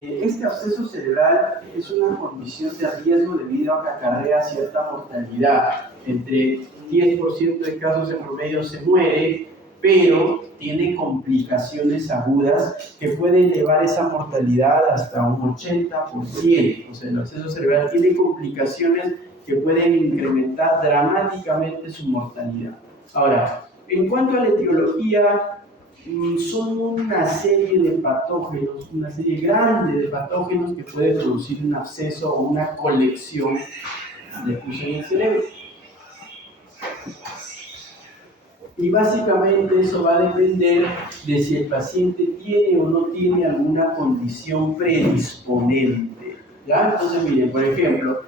Este absceso cerebral es una condición de riesgo debido a que acarrea cierta mortalidad. Entre un 10% de casos en promedio se muere, pero tiene complicaciones agudas que pueden elevar esa mortalidad hasta un 80%. O sea, el absceso cerebral tiene complicaciones que pueden incrementar dramáticamente su mortalidad. Ahora, en cuanto a la etiología, son una serie de patógenos, una serie grande de patógenos que puede producir un absceso o una colección de pus en el cerebro. Y básicamente eso va a depender de si el paciente tiene o no tiene alguna condición predisponente. ¿Ya? Entonces, miren, por ejemplo,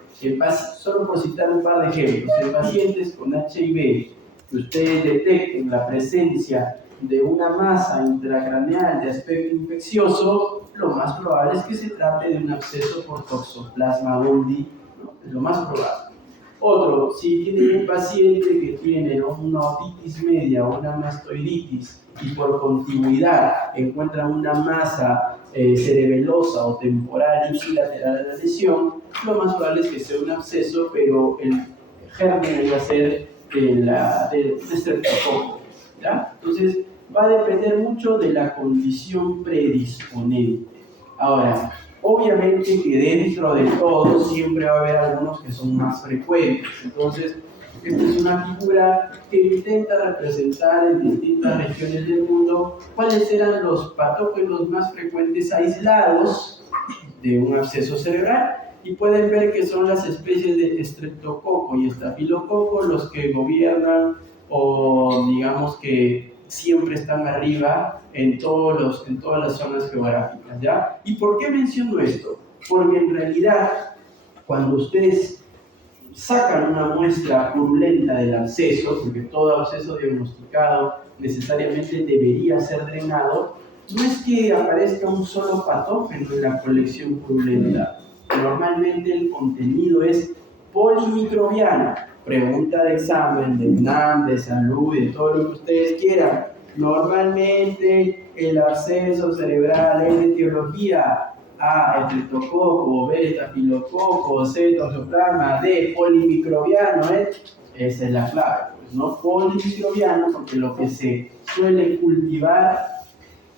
solo por citar un par de ejemplos, en pacientes con HIV, que ustedes detecten la presencia de una masa intracraneal de aspecto infeccioso, lo más probable es que se trate de un absceso por Toxoplasma gondii, ¿no? Es lo más probable. Otro, si tiene un paciente que tiene una otitis media o una mastoiditis y por contigüidad encuentra una masa cerebelosa o temporal ipsilateral a la lesión, lo más probable es que sea un absceso, pero el germen va a ser de estreptococo, ¿ya? Entonces, va a depender mucho de la condición predisponente. Ahora, obviamente que dentro de todo siempre va a haber algunos que son más frecuentes. Entonces, esta es una figura que intenta representar en distintas regiones del mundo cuáles eran los patógenos más frecuentes aislados de un absceso cerebral. Y pueden ver que son las especies de estreptococo y estafilococo los que gobiernan o digamos que siempre están arriba en todas las zonas geográficas, ¿ya? ¿Y por qué menciono esto? Porque en realidad, cuando ustedes sacan una muestra purulenta del absceso, porque todo absceso diagnosticado necesariamente debería ser drenado, no es que aparezca un solo patógeno en la colección purulenta. Normalmente el contenido es polimicrobiano. Pregunta de examen, de UNAM, de salud, de todo lo que ustedes quieran. Normalmente el absceso cerebral es de etiología A, estreptococo, B, estafilococo, C, toxoplasma, D, polimicrobiano, esa es la clave, pues, ¿no? Polimicrobiano, porque lo que se suele cultivar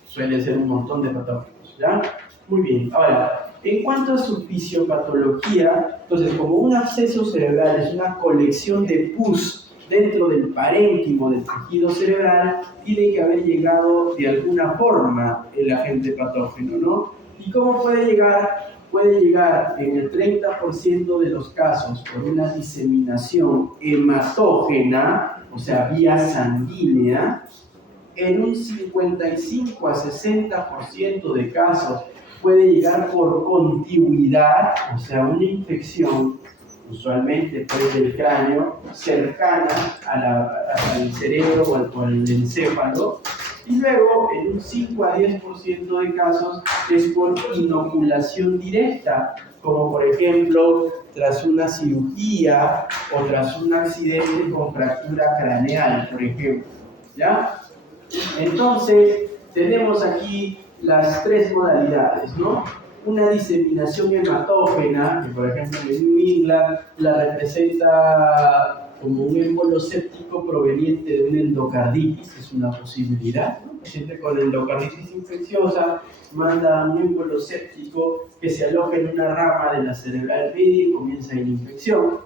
suele ser un montón de patógenos, ¿ya? Muy bien, ahora, en cuanto a su fisiopatología, entonces, como un absceso cerebral es una colección de pus dentro del parénquimo del tejido cerebral, tiene que haber llegado de alguna forma el agente patógeno, ¿no? ¿Y cómo puede llegar? Puede llegar en el 30% de los casos por una diseminación hematógena, o sea, vía sanguínea. En un 55 a 60% de casos puede llegar por contigüidad, o sea, una infección, usualmente pues del cráneo, cercana al cerebro o al encéfalo. Y luego, en un 5 a 10% de casos, es por inoculación directa, como por ejemplo, tras una cirugía o tras un accidente con fractura craneal, por ejemplo, ¿ya? Entonces, tenemos aquí las tres modalidades, ¿no? Una diseminación hematógena, que por ejemplo en New England la representa como un émbolo séptico proveniente de una endocarditis, es una posibilidad, ¿no? El paciente con endocarditis infecciosa manda un émbolo séptico que se aloja en una rama de la cerebral media y comienza la infección.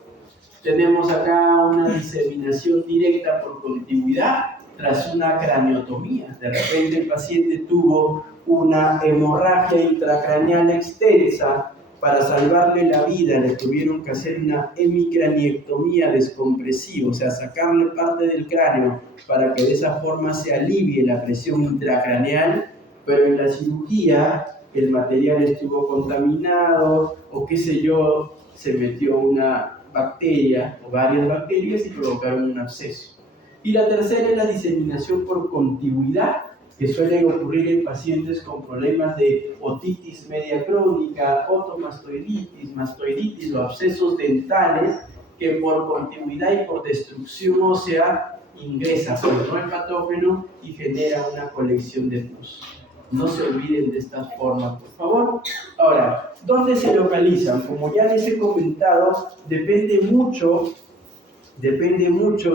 Tenemos acá una diseminación directa por contigüidad tras una craniotomía. De repente el paciente tuvo una hemorragia intracraneal extensa. Para salvarle la vida le tuvieron que hacer una hemicraniectomía descompresiva, o sea, sacarle parte del cráneo para que de esa forma se alivie la presión intracraneal, pero en la cirugía el material estuvo contaminado o qué sé yo, se metió una bacteria o varias bacterias y provocaron un absceso. Y la tercera es la diseminación por contigüidad, que suelen ocurrir en pacientes con problemas de otitis media crónica, otomastoiditis, mastoiditis o abscesos dentales, que por contigüidad y por destrucción ósea ingresa por el patógeno y genera una colección de pus. No se olviden de estas formas, por favor. Ahora, ¿dónde se localizan? Como ya les he comentado, depende mucho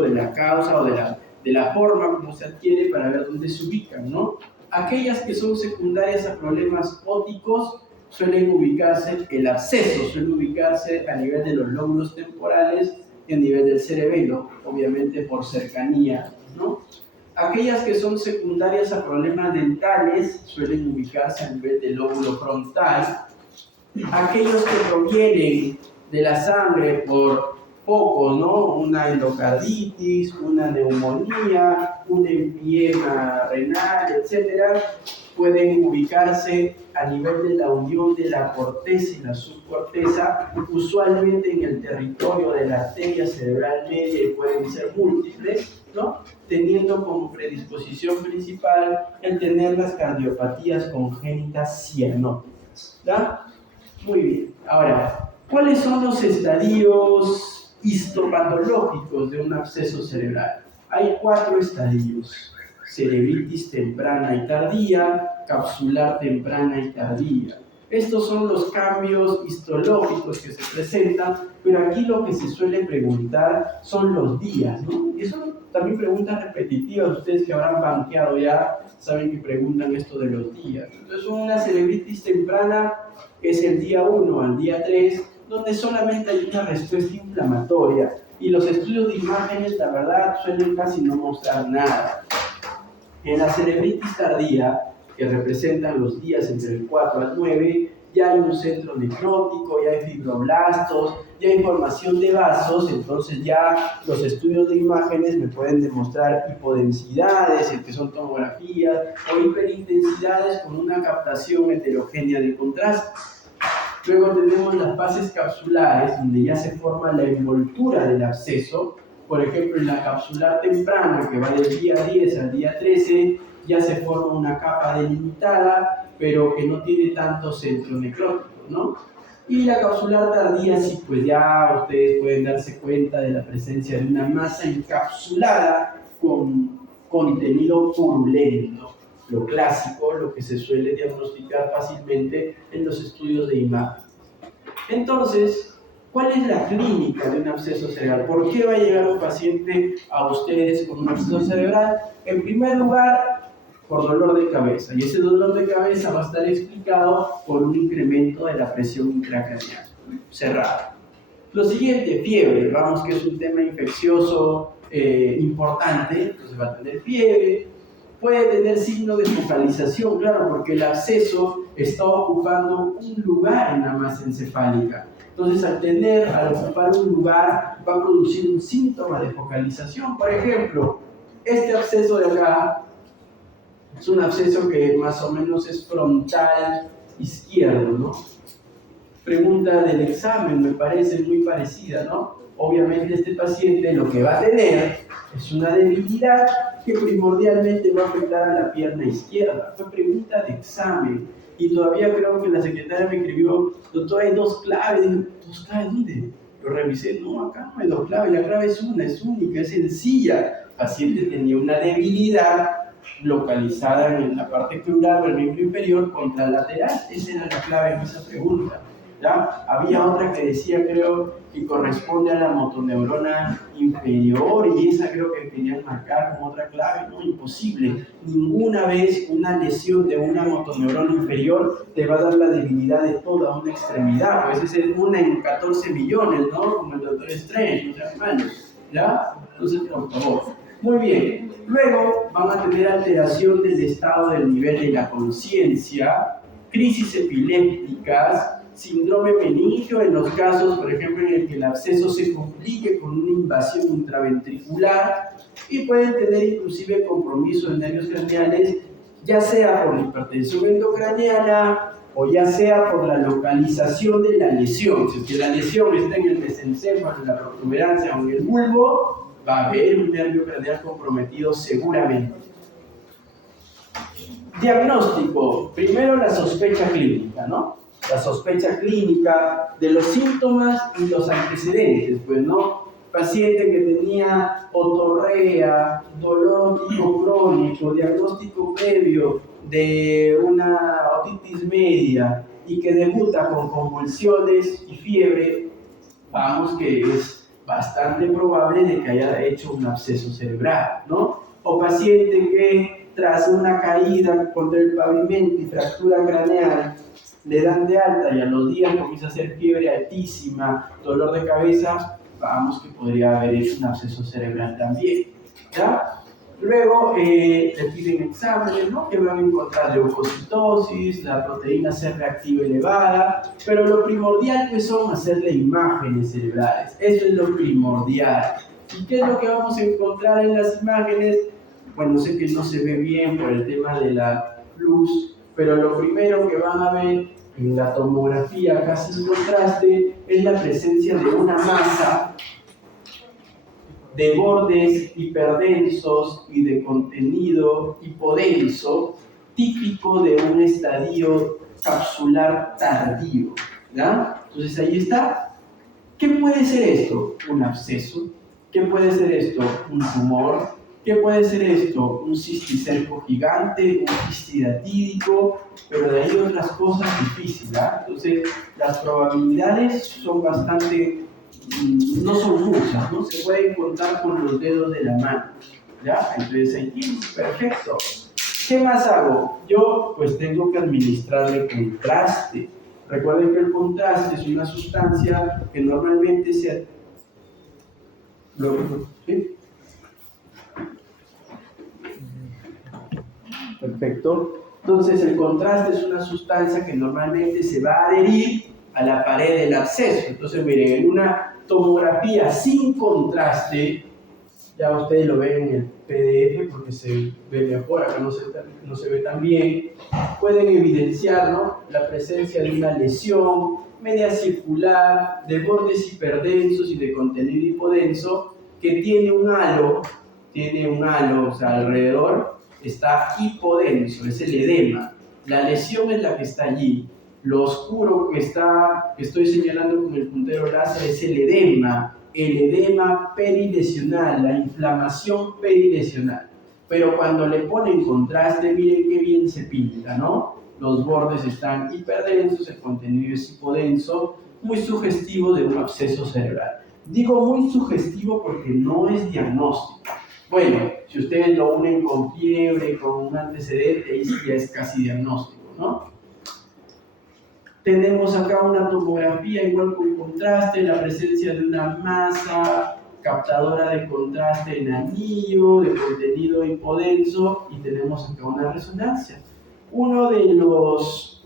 de la causa o de la forma como se adquiere para ver dónde se ubican, ¿no? Aquellas que son secundarias a problemas ópticos suelen ubicarse, el absceso suele ubicarse a nivel de los lóbulos temporales y a nivel del cerebelo, obviamente por cercanía, ¿no? Aquellas que son secundarias a problemas dentales suelen ubicarse a nivel del lóbulo frontal. Aquellos que provienen de la sangre por focos, ¿no? Una endocarditis, una neumonía, un empiema renal, etcétera, pueden ubicarse a nivel de la unión de la corteza y la subcorteza, usualmente en el territorio de la arteria cerebral media, y pueden ser múltiples, ¿no? Teniendo como predisposición principal el tener las cardiopatías congénitas cianóticas, ¿ya? Muy bien. Ahora, ¿cuáles son los estadios histopatológicos de un absceso cerebral? Hay 4 estadios: cerebritis temprana y tardía, capsular temprana y tardía. Estos son los cambios histológicos que se presentan, pero aquí lo que se suele preguntar son los días, ¿no? Y son también preguntas repetitivas. Ustedes que habrán banqueado ya saben que preguntan esto de los días. Entonces, una cerebritis temprana es el día 1 al día 3, donde solamente hay una respuesta inflamatoria. Y los estudios de imágenes, la verdad, suelen casi no mostrar nada. En la cerebritis tardía, que representan los días entre el 4 al 9, ya hay un centro necrótico, ya hay fibroblastos, ya hay formación de vasos. Entonces ya los estudios de imágenes me pueden demostrar hipodensidades, que son tomografías, o hiperintensidades con una captación heterogénea de contraste. Luego tenemos las fases capsulares, donde ya se forma la envoltura del absceso. Por ejemplo, en la capsular temprana, que va del día 10 al día 13, ya se forma una capa delimitada, pero que no tiene tanto centro necrótico, ¿no? Y la capsular tardía, sí, pues ya ustedes pueden darse cuenta de la presencia de una masa encapsulada con contenido purulento. Lo clásico, lo que se suele diagnosticar fácilmente en los estudios de imagen. Entonces, ¿cuál es la clínica de un absceso cerebral? ¿Por qué va a llegar un paciente a ustedes con un absceso cerebral? En primer lugar, por dolor de cabeza. Y ese dolor de cabeza va a estar explicado por un incremento de la presión intracraneal cerrada. Lo siguiente, fiebre. Vamos que es un tema infeccioso importante, entonces va a tener fiebre. Puede tener signo de focalización, claro, porque el absceso está ocupando un lugar en la masa encefálica. Entonces, al ocupar un lugar, va a producir un síntoma de focalización. Por ejemplo, este absceso de acá es un absceso que más o menos es frontal izquierdo, ¿no? Pregunta del examen, me parece muy parecida, ¿no? Obviamente este paciente lo que va a tener es una debilidad que primordialmente va a afectar a la pierna izquierda. Fue pregunta de examen y todavía creo que la secretaria me escribió: doctor, hay 2 claves. Digo, ¿2 claves dónde? Lo revisé, no, acá no hay 2 claves, la clave es una, es única, es sencilla. El paciente tenía una debilidad localizada en la parte pleural o el miembro inferior contralateral. Esa era la clave en esa pregunta. ¿Ya? Había otra que decía, creo, que corresponde a la motoneurona inferior, y esa creo que querían marcar como otra clave. No, imposible. Ninguna vez una lesión de una motoneurona inferior te va a dar la debilidad de toda una extremidad. Pues esa es una en 14 millones, ¿no? Como el Doctor Strange, no sean malos. ¿Ya? Entonces, por favor. Muy bien. Luego van a tener alteración del estado del nivel de la conciencia, crisis epilépticas, síndrome meningio en los casos, por ejemplo, en el que el absceso se complique con una invasión intraventricular, y pueden tener inclusive compromiso de nervios craneales, ya sea por la hipertensión endocraneana o ya sea por la localización de la lesión. Si es que la lesión está en el mesencéfalo, en la protuberancia o en el bulbo, va a haber un nervio craneal comprometido seguramente. Diagnóstico. Primero la sospecha clínica, ¿no? La sospecha clínica de los síntomas y los antecedentes, pues, ¿no? Paciente que tenía otorrea, dolor óptico crónico, diagnóstico previo de una otitis media y que debuta con convulsiones y fiebre, vamos que es bastante probable de que haya hecho un absceso cerebral, ¿no? O paciente que tras una caída contra el pavimento y fractura craneal le dan de alta y a los días comienza a hacer fiebre altísima, dolor de cabeza, vamos que podría haber hecho un absceso cerebral también, ¿ya? Luego le piden exámenes, ¿no? Que van a encontrar leucocitosis, la proteína C reactiva elevada, pero lo primordial pues son hacerle imágenes cerebrales, eso es lo primordial. ¿Y qué es lo que vamos a encontrar en las imágenes? Bueno, sé que no se ve bien por el tema de la luz, pero lo primero que van a ver en la tomografía casi sin contraste es la presencia de una masa de bordes hiperdensos y de contenido hipodenso típico de un estadio capsular tardío, ¿ya? Entonces ahí está. ¿Qué puede ser esto? Un absceso. ¿Qué puede ser esto? Un tumor. ¿Qué puede ser esto? Un cisticerco gigante, un cistidatídico, pero de ahí otras cosas difíciles, ¿ah? Entonces las probabilidades son bastante, no son muchas, ¿no? Se pueden contar con los dedos de la mano, ¿ya? Entonces aquí, perfecto. ¿Qué más hago? Yo pues tengo que administrarle contraste. Recuerden que el contraste es una sustancia que normalmente se... ¿Sí? Perfecto. Entonces el contraste es una sustancia que normalmente se va a adherir a la pared del absceso. Entonces miren, en una tomografía sin contraste, ya ustedes lo ven en el PDF porque se ve mejor, acá no se ve tan bien, pueden evidenciar, ¿no?, la presencia de una lesión media circular, de bordes hiperdensos y de contenido hipodenso, que tiene un halo, o sea, alrededor está hipodenso, es el edema. La lesión es la que está allí. Lo oscuro que estoy señalando con el puntero láser es el edema perilesional, la inflamación perilesional. Pero cuando le ponen contraste, miren qué bien se pinta, ¿no? Los bordes están hiperdensos, el contenido es hipodenso, muy sugestivo de un absceso cerebral. Digo muy sugestivo porque no es diagnóstico. Bueno, si ustedes lo unen con fiebre, con un antecedente, ahí sí ya es casi diagnóstico, ¿no? Tenemos acá una tomografía igual con contraste, la presencia de una masa captadora de contraste en anillo, de contenido hipodenso, y tenemos acá una resonancia. Uno de los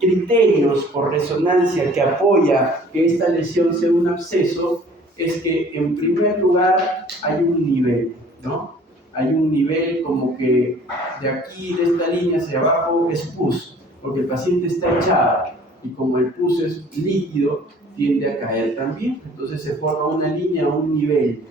criterios por resonancia que apoya que esta lesión sea un absceso es que, en primer lugar, hay un nivel, ¿no? Hay un nivel como que de aquí, de esta línea hacia abajo, es pus, porque el paciente está echado, y como el pus es líquido, tiende a caer también. Entonces se forma una línea o un nivel,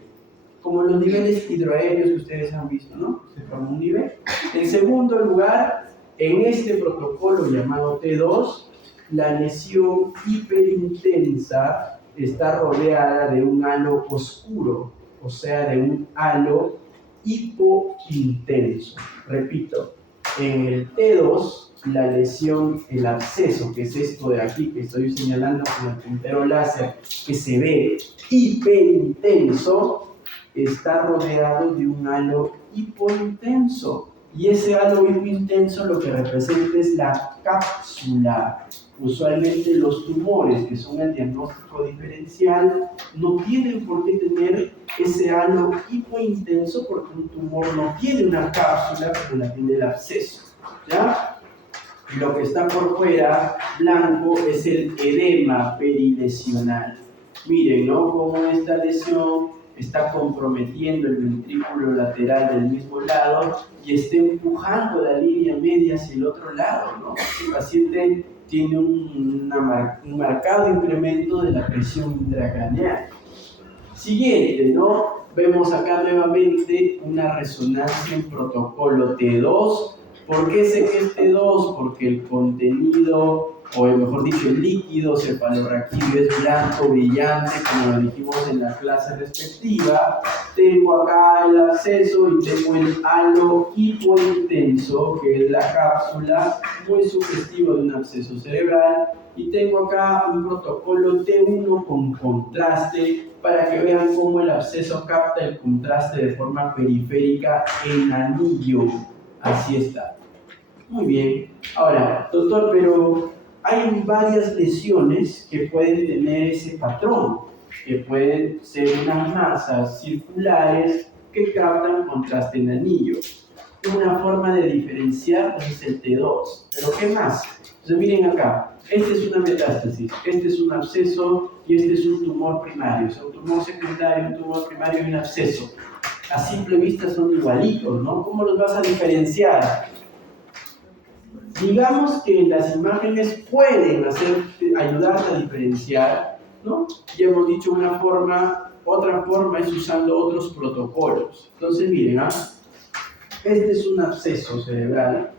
como los niveles hidroaéreos que ustedes han visto, ¿no? Se forma un nivel. En segundo lugar, en este protocolo llamado T2, la lesión hiperintensa está rodeada de un halo oscuro, o sea, de un halo hipointenso. Repito, en el T2, la lesión, el absceso, que es esto de aquí que estoy señalando con el puntero láser, que se ve hiperintenso, está rodeado de un halo hipointenso. Y ese halo hipointenso lo que representa es la cápsula. Usualmente los tumores, que son el diagnóstico diferencial, no tienen por qué tener ese halo hipointenso, porque un tumor no tiene una cápsula como la tiene el absceso, ¿ya? Lo que está por fuera, blanco, es el edema perilesional. Miren, ¿no?, cómo esta lesión está comprometiendo el ventrículo lateral del mismo lado y está empujando la línea media hacia el otro lado, ¿no? El paciente tiene un marcado incremento de la presión intracraneal. Siguiente, ¿no? Vemos acá nuevamente una resonancia en protocolo T2. ¿Por qué sé que es T2? Porque el contenido o mejor dicho, el líquido cefalorraquídeo es blanco, brillante, como lo dijimos en la clase respectiva. Tengo acá el absceso y tengo el halo hipointenso, que es la cápsula, muy sugestivo de un absceso cerebral. Y tengo acá un protocolo T1 con contraste para que vean cómo el absceso capta el contraste de forma periférica en anillo. Así está. Muy bien. Ahora, doctor, pero hay varias lesiones que pueden tener ese patrón, que pueden ser unas masas circulares que captan contraste en anillo. Una forma de diferenciar es el T2. ¿Pero qué más? Entonces miren acá, este es una metástasis, este es un absceso y este es un tumor primario. O sea, un tumor secundario, un tumor primario y un absceso. A simple vista son igualitos, ¿no? ¿Cómo los vas a diferenciar? Digamos que las imágenes pueden ayudarte a diferenciar, ¿no? Ya hemos dicho una forma, otra forma es usando otros protocolos. Entonces miren, este es un absceso cerebral,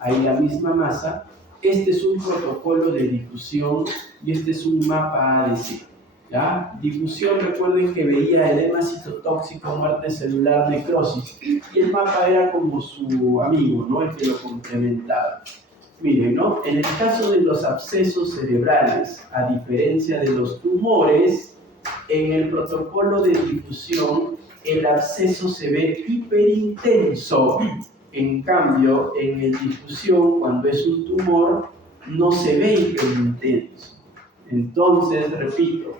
ahí la misma masa. Este es un protocolo de difusión y este es un mapa ADC. ¿Ya? Difusión, recuerden que veía edema citotóxico, muerte celular, necrosis. Y el mapa era como su amigo, ¿no? El que lo complementaba. Miren, ¿no? En el caso de los abscesos cerebrales, a diferencia de los tumores, en el protocolo de difusión, el absceso se ve hiperintenso. En cambio, en el difusión, cuando es un tumor, no se ve hiperintenso. Entonces, repito,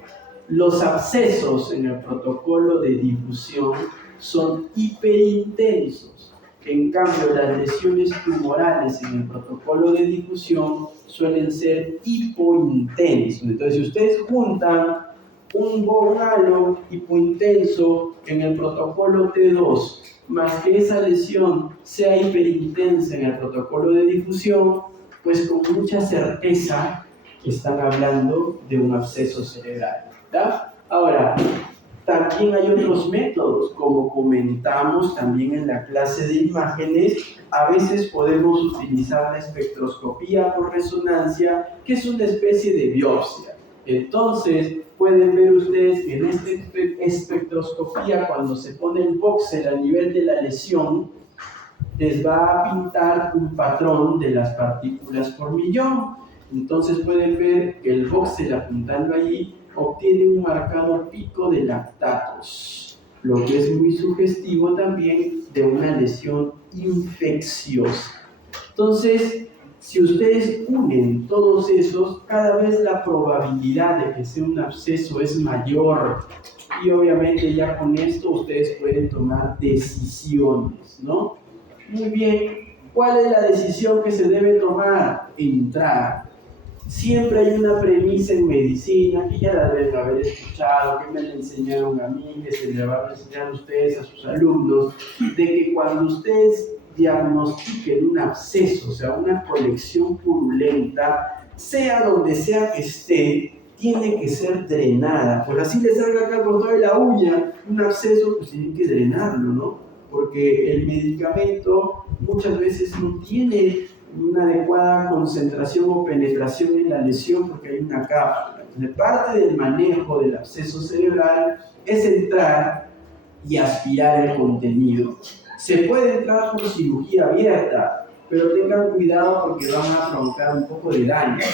los abscesos en el protocolo de difusión son hiperintensos. En cambio, las lesiones tumorales en el protocolo de difusión suelen ser hipointensos. Entonces, si ustedes juntan un halo hipointenso en el protocolo T2, más que esa lesión sea hiperintensa en el protocolo de difusión, pues con mucha certeza están hablando de un absceso cerebral. ¿Tá? Ahora, también hay otros métodos, como comentamos también en la clase de imágenes. A veces podemos utilizar la espectroscopía por resonancia, que es una especie de biopsia. Entonces, pueden ver ustedes que en esta espectroscopía, cuando se pone el voxel a nivel de la lesión, les va a pintar un patrón de las partículas por millón. Entonces pueden ver que el voxel apuntando allí obtiene un marcado pico de lactatos, lo que es muy sugestivo también de una lesión infecciosa. Entonces, si ustedes unen todos esos, cada vez la probabilidad de que sea un absceso es mayor. Y obviamente ya con esto ustedes pueden tomar decisiones, ¿no? Muy bien, ¿cuál es la decisión que se debe tomar? Entrar. Siempre hay una premisa en medicina, que ya la deben haber escuchado, que me la enseñaron a mí, que se le van a enseñar a ustedes, a sus alumnos, de que cuando ustedes diagnostiquen un absceso, o sea, una colección purulenta, sea donde sea que esté, tiene que ser drenada. Pues así le salga acá por toda la uña un absceso, pues tienen que drenarlo, ¿no? Porque el medicamento muchas veces no tiene una adecuada concentración o penetración en la lesión porque hay una cápsula. Entonces, parte del manejo del absceso cerebral es entrar y aspirar el contenido. Se puede entrar por cirugía abierta, pero tengan cuidado porque van a provocar un poco de daño.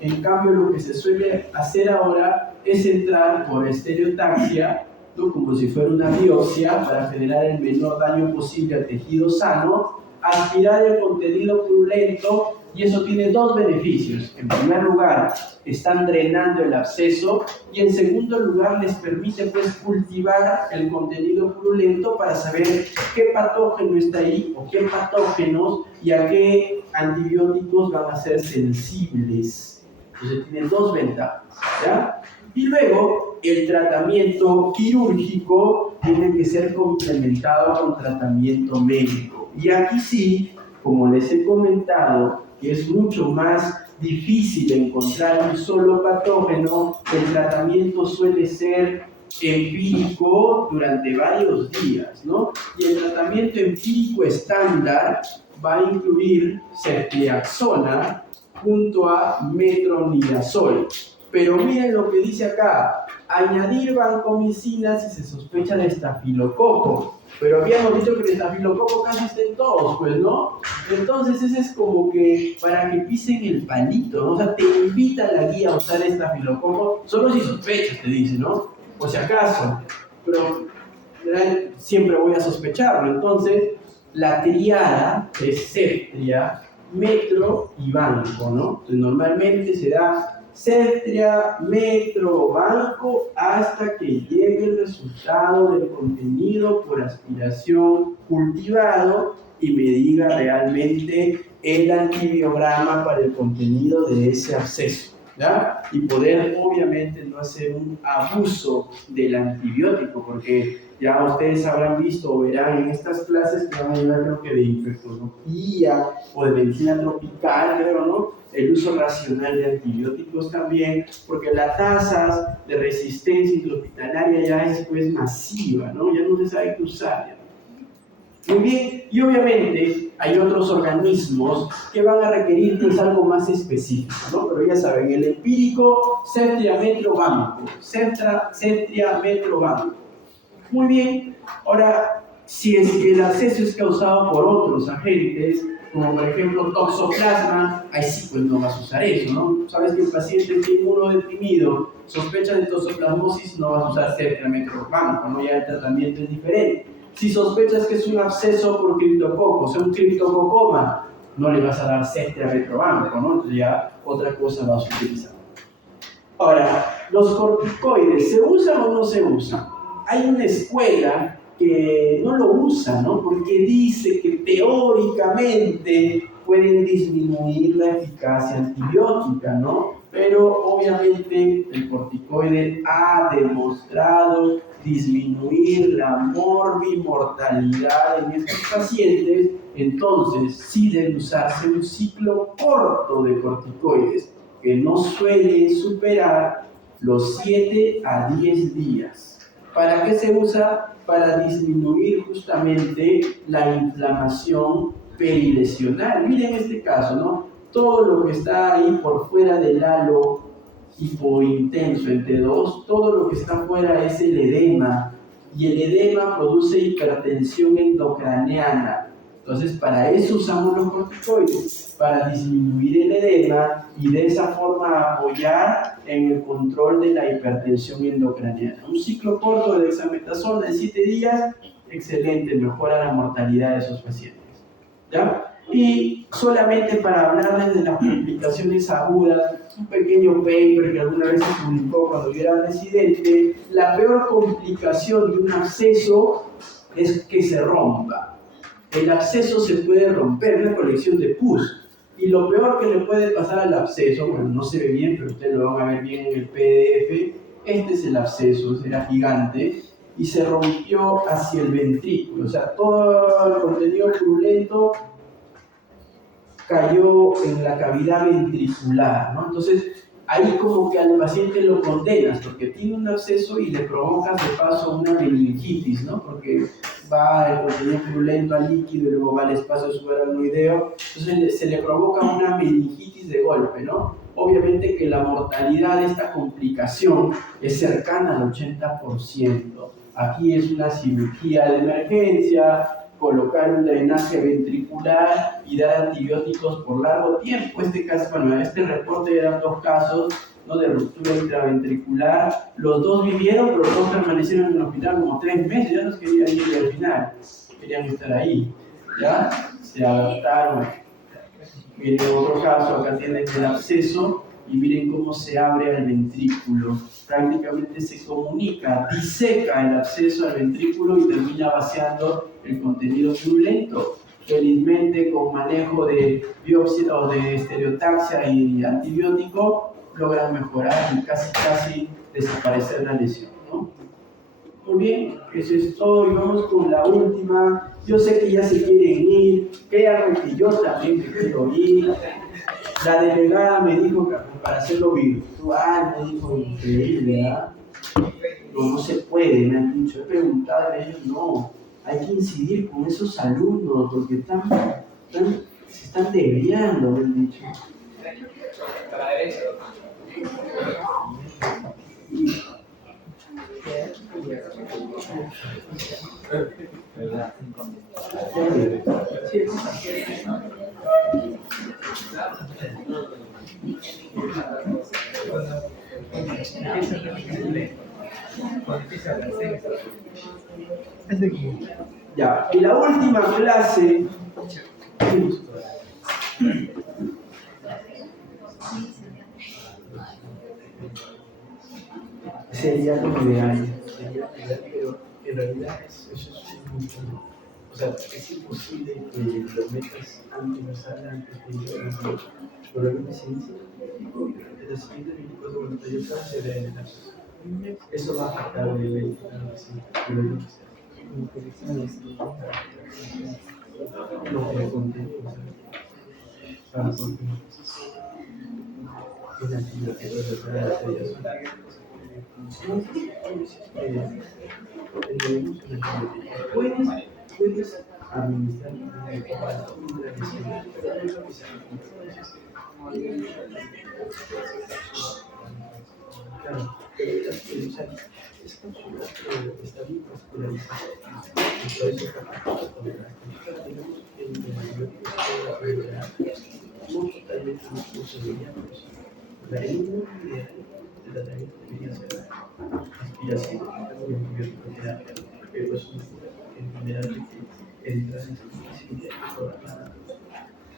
En cambio, lo que se suele hacer ahora es entrar por estereotaxia, ¿no? Como si fuera una biopsia, para generar el menor daño posible al tejido sano, aspirar el contenido purulento, y eso tiene dos beneficios. En primer lugar, están drenando el absceso, y en segundo lugar, les permite pues cultivar el contenido purulento para saber qué patógeno está ahí o qué patógenos y a qué antibióticos van a ser sensibles. Entonces tienen dos ventajas, ¿ya? Y luego, el tratamiento quirúrgico tiene que ser complementado con tratamiento médico. Y aquí sí, como les he comentado, que es mucho más difícil encontrar un solo patógeno, el tratamiento suele ser empírico durante varios días, ¿no? Y el tratamiento empírico estándar va a incluir ceftriaxona junto a metronidazol. Pero miren lo que dice acá, añadir vancomicina si se sospecha de estafilococo. Pero habíamos dicho que el estafilococo casi está en todos, pues, ¿no? Entonces ese es como que para que pisen el palito, ¿no? O sea, te invita la guía a usar estafilococo, solo si sospechas, te dice, ¿no? Por si acaso. Pero siempre voy a sospecharlo. Entonces, la triada es Ceftriax, Metro y Vanco, ¿no? Entonces, normalmente se da Ceftriax, Metro, Vanco hasta que llegue el resultado del contenido por aspiración cultivado y me diga realmente el antibiograma para el contenido de ese absceso, ¿ya? Y poder obviamente no hacer un abuso del antibiótico, porque ya ustedes habrán visto o verán en estas clases que van a llevar, creo que de infectología o de medicina tropical, creo, ¿no? El uso racional de antibióticos también, porque la tasa de resistencia intrahospitalaria ya es pues masiva, ¿no? Ya no se sabe qué usar. ¿Ya? Muy bien, y obviamente hay otros organismos que van a requerir pues algo más específico, ¿no? Pero ya saben, el empírico, Ceftriax, Metro, Vanco. Ceftriax, Metro, Vanco. Muy bien, ahora, si es que el absceso es causado por otros agentes, como por ejemplo toxoplasma, ahí sí pues no vas a usar eso, ¿no? Sabes que el paciente está inmunodeprimido, sospecha de toxoplasmosis, no vas a usar Ceftriax, Metro, Vanco, ¿no? Ya el tratamiento es diferente. Si sospechas que es un absceso por criptococo, o sea, un criptococoma, no le vas a dar Ceftriax, Metro, Vanco, ¿no? Entonces ya otra cosa vas a utilizar. Ahora, los corticoides, ¿se usan o no se usan? Hay una escuela que no lo usa, ¿no? Porque dice que teóricamente pueden disminuir la eficacia antibiótica, ¿no? Pero obviamente el corticoide ha demostrado disminuir la morbimortalidad en estos pacientes, entonces sí debe usarse un ciclo corto de corticoides que no suele superar los 7 a 10 días. ¿Para qué se usa? Para disminuir justamente la inflamación perilesional. Miren este caso, ¿no? Todo lo que está ahí por fuera del halo hipointenso en T2, todo lo que está fuera es el edema, y el edema produce hipertensión endocraniana. Entonces, para eso usamos los corticoides, para disminuir el edema y de esa forma apoyar en el control de la hipertensión endocraniana. Un ciclo corto de dexametasona en 7 días, excelente, mejora la mortalidad de esos pacientes. ¿Ya? Y solamente para hablarles de las complicaciones agudas, un pequeño paper que alguna vez se publicó cuando yo era residente, la peor complicación de un absceso es que se rompa. El absceso se puede romper, una colección de pus. Y lo peor que le puede pasar al absceso, bueno, no se ve bien, pero ustedes lo van a ver bien en el PDF, este es el absceso, era gigante, y se rompió hacia el ventrículo, o sea, todo el contenido purulento cayó en la cavidad ventricular, ¿no? Entonces, ahí como que al paciente lo condenas, porque tiene un absceso y le provocas de paso una meningitis, ¿no? Porque va el contenido purulento al líquido y luego va al espacio subaracnoideo, entonces se le provoca una meningitis de golpe, ¿no? Obviamente que la mortalidad de esta complicación es cercana al 80%. Aquí es una cirugía de emergencia, colocar un drenaje ventricular y dar antibióticos por largo tiempo. Este reporte eran 2 casos, ¿no?, de ruptura intraventricular. Los 2 vivieron, pero los 2 permanecieron en el hospital como 3 meses, ya no querían ir al final, querían estar ahí, ¿ya? Se adaptaron. Miren otro caso, acá tienen el absceso y miren cómo se abre el ventrículo. Prácticamente se comunica, diseca el absceso al ventrículo y termina vaciando el contenido purulento. Felizmente, con manejo de biopsia o de estereotaxia y antibiótico, logran mejorar y casi desaparecer la lesión, ¿no? Muy bien, eso es todo y vamos con la última. Yo sé que ya se quieren ir, créanme que yo también me quiero ir. La delegada me dijo que para hacerlo virtual, me dijo, increíble, ¿verdad? No se puede, me han dicho. He preguntado a ellos, no, hay que incidir con esos alumnos porque se están desviando, me han dicho. A la derecha. ¿Verdad? Ya, y la última clase sería lo ideal, pero en realidad eso es muy duro. O sea, es imposible que lo metas antes, antes de ir. Probablemente se dice que las siguientes 24 48 horas se ve en el. Eso va a afectar obviamente, claro que sí, pero yo que sé. No tiene contenido, porque es la actividad que puede hacer las ideas puedes administrar claro, pero es consulta que está bien particularizado. Entonces, tenemos mucho talento, mucho brillantes. La mundo ideal del tratamiento debería ser aspiración de antibiótico-terapia, pero es una enfermedad que entra en esta programada.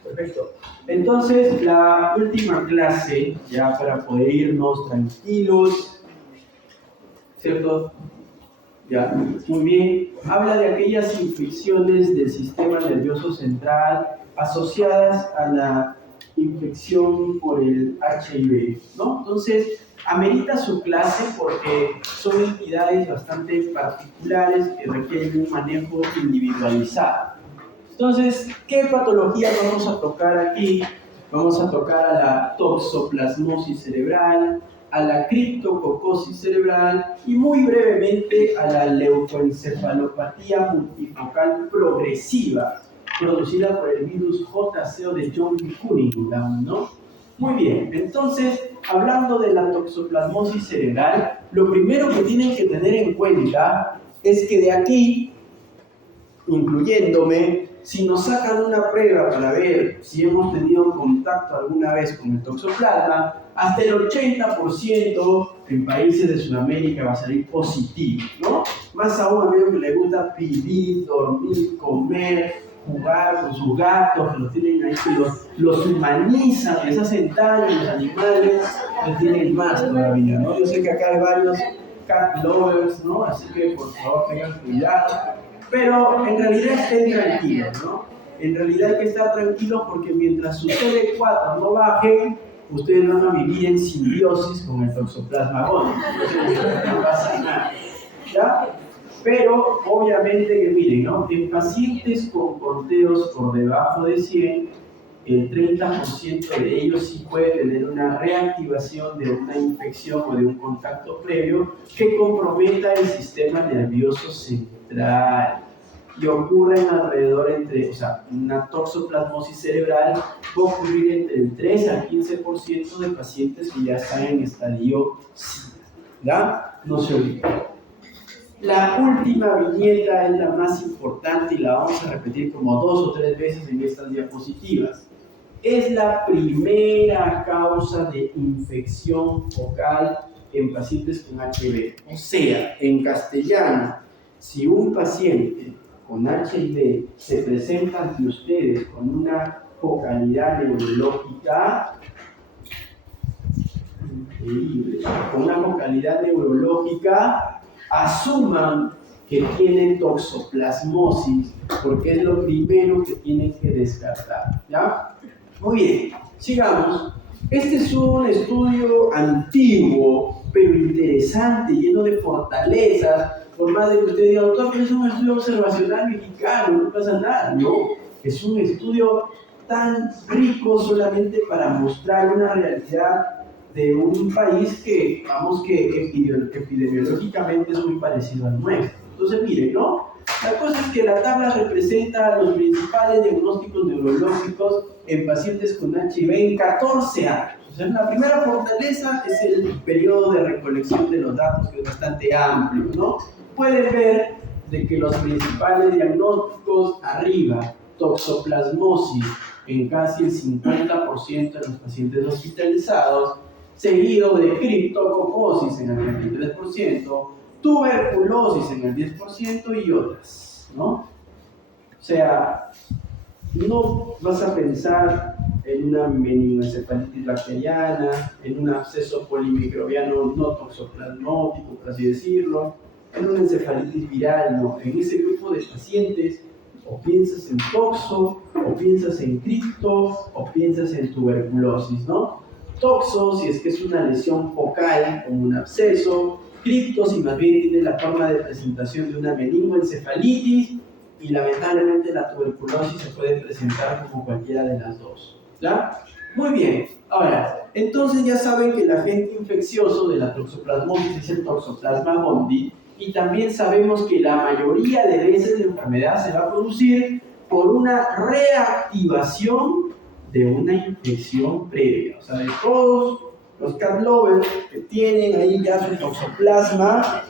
Perfecto. Entonces, la última clase, ya para poder irnos tranquilos, ¿cierto? Ya, muy bien. Habla de aquellas infecciones del sistema nervioso central asociadas a la infección por el HIV, ¿no? Entonces, amerita su clase porque son entidades bastante particulares que requieren un manejo individualizado. Entonces, ¿qué patología vamos a tocar aquí? Vamos a tocar a la toxoplasmosis cerebral, a la criptococosis cerebral y muy brevemente a la leucoencefalopatía multifocal progresiva, producida por el virus JC o de John Cunningham, ¿no? Muy bien, entonces, hablando de la toxoplasmosis cerebral, lo primero que tienen que tener en cuenta es que de aquí, incluyéndome, si nos sacan una prueba para ver si hemos tenido contacto alguna vez con el toxoplasma, hasta el 80% en países de Sudamérica va a salir positivo, ¿no? Más aún a mí que le gusta vivir, dormir, comer, jugar con sus gatos, que los tienen ahí, que los humanizan, les hacen daño a los animales, les tienen más todavía, ¿no? Yo sé que acá hay varios cat lovers, ¿no? Así que por favor tengan cuidado. Pero en realidad estén tranquilos, ¿no? En realidad hay que estar tranquilos porque mientras sus CD4 no bajen, ustedes van a vivir en simbiosis con el toxoplasma gónico. No pasa nada. ¿Ya? Pero obviamente que miren, ¿no? En pacientes con conteos por debajo de 100, el 30% de ellos sí puede tener una reactivación de una infección o de un contacto previo que comprometa el sistema nervioso central. Y ocurren alrededor entre, o sea, una toxoplasmosis cerebral puede ocurrir entre el 3 al 15% de pacientes que ya están en estadio SIDA. ¿Ya? No se olviden. La última viñeta es la más importante y la vamos a repetir como 2 o 3 veces en estas diapositivas. Es la primera causa de infección focal en pacientes con HIV. O sea, en castellano, si un paciente con HIV se presenta ante ustedes con una focalidad neurológica, increíble, con una focalidad neurológica, asuman que tienen toxoplasmosis, porque es lo primero que tienen que descartar, ¿ya? Muy bien, sigamos. Este es un estudio antiguo, pero interesante, lleno de fortalezas, por más de que usted diga, doctor, que es un estudio observacional mexicano, no pasa nada, no, es un estudio tan rico solamente para mostrar una realidad de un país que, vamos, que epidemiológicamente es muy parecido al nuestro. Entonces, miren, ¿no? La cosa es que la tabla representa los principales diagnósticos neurológicos en pacientes con HIV en 14 años. O Entonces, la primera fortaleza es el periodo de recolección de los datos, que es bastante amplio, ¿no? Pueden ver de que los principales diagnósticos arriba, toxoplasmosis en casi el 50% de los pacientes hospitalizados, seguido de criptococosis en el 23%, tuberculosis en el 10% y otras, ¿no? O sea, no vas a pensar en una meningoencefalitis bacteriana, en un absceso polimicrobiano no toxoplasmótico, por así decirlo, en una encefalitis viral, no. En ese grupo de pacientes, o piensas en toxo, o piensas en cripto, o piensas en tuberculosis, ¿no? Toxo, si es que es una lesión focal, como un absceso; cripto, si más bien tiene la forma de presentación de una meningoencefalitis; y lamentablemente la tuberculosis se puede presentar como cualquiera de las dos, ¿ya? Muy bien, ahora, entonces ya saben que el agente infeccioso de la toxoplasmosis es el Toxoplasma gondii, y también sabemos que la mayoría de veces la enfermedad se va a producir por una reactivación de una infección previa. O sea, de todos los cat lovers que tienen ahí ya su toxoplasma,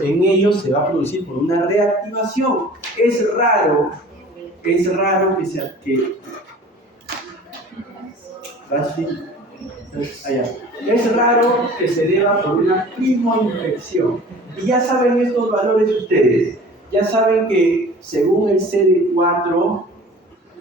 en ellos se va a producir por una reactivación. Es raro que sea que es raro que se deba por una primoinfección. Y ya saben estos valores ustedes. Ya saben que según el CD4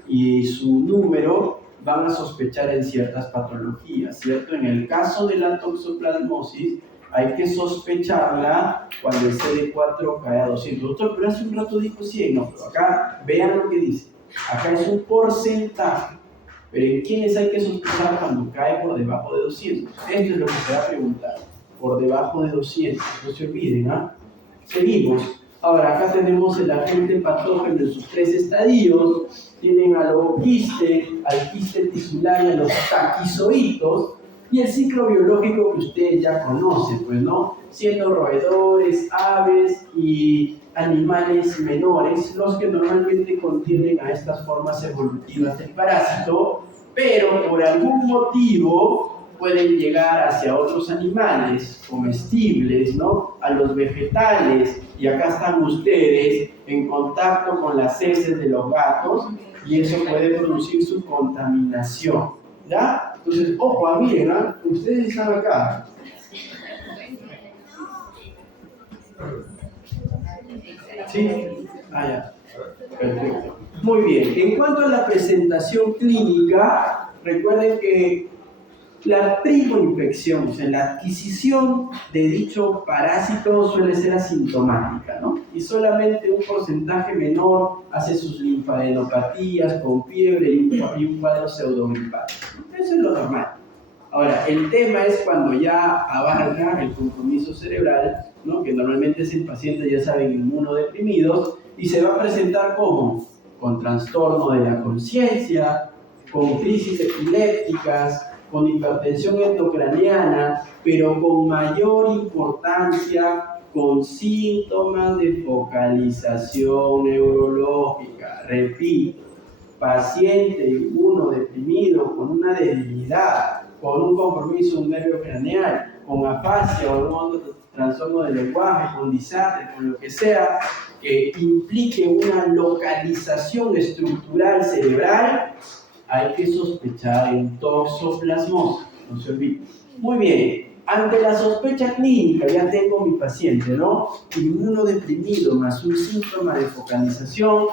y su número van a sospechar en ciertas patologías, ¿cierto? En el caso de la toxoplasmosis hay que sospecharla cuando el CD4 cae a 200. Doctor, pero hace un rato dijo 100. No, pero acá vean lo que dice. Acá es un porcentaje. Pero ¿en quiénes hay que sospechar cuando cae por debajo de 200? Esto es lo que se va a preguntar. Por debajo de 200. No se olviden, ¿ah? Seguimos. Ahora, acá tenemos el agente patógeno en sus 3 estadios. Tienen al ovoquiste, al quiste tisular y a los taquizoitos. Y el ciclo biológico que ustedes ya conocen, pues, ¿no? Siendo roedores, aves y animales menores los que normalmente contienen a estas formas evolutivas del parásito, pero por algún motivo pueden llegar hacia otros animales comestibles, ¿no? A los vegetales, y acá están ustedes en contacto con las heces de los gatos, y eso puede producir su contaminación, ¿ya? Entonces, ojo, miren, ¿eh? Ustedes están acá. ¿Sí? Ya. Perfecto. Muy bien. En cuanto a la presentación clínica, recuerden que la primoinfección, o sea, la adquisición de dicho parásito suele ser asintomática, ¿no? Y solamente un porcentaje menor hace sus linfadenopatías con fiebre y un cuadro pseudogripal. Eso es lo normal. Ahora, el tema es cuando ya abarca el compromiso cerebral, ¿no? Que normalmente es en pacientes, ya saben, inmunodeprimidos, y se va a presentar como con trastorno de la conciencia, con crisis epilépticas, con hipertensión endocraniana, pero con mayor importancia, con síntomas de focalización neurológica. Repito, paciente inmunodeprimido con una debilidad, con un compromiso de un nervio craneal, con afasia o un trastorno del lenguaje, con disarte, con lo que sea, que implique una localización estructural cerebral, hay que sospechar en toxoplasmosis, no se olviden. Muy bien, ante la sospecha clínica, ya tengo mi paciente, ¿no? Inmunodeprimido más un síntoma de focalización,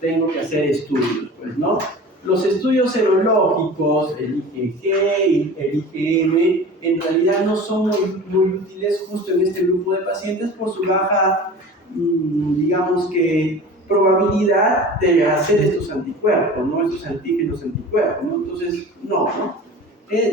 tengo que hacer estudios, pues, ¿no? Los estudios serológicos, el IgG y el IgM, en realidad no son muy útiles justo en este grupo de pacientes por su baja, digamos que, probabilidad de hacer estos anticuerpos, ¿no? Estos antígenos anticuerpos, ¿no? Entonces, no.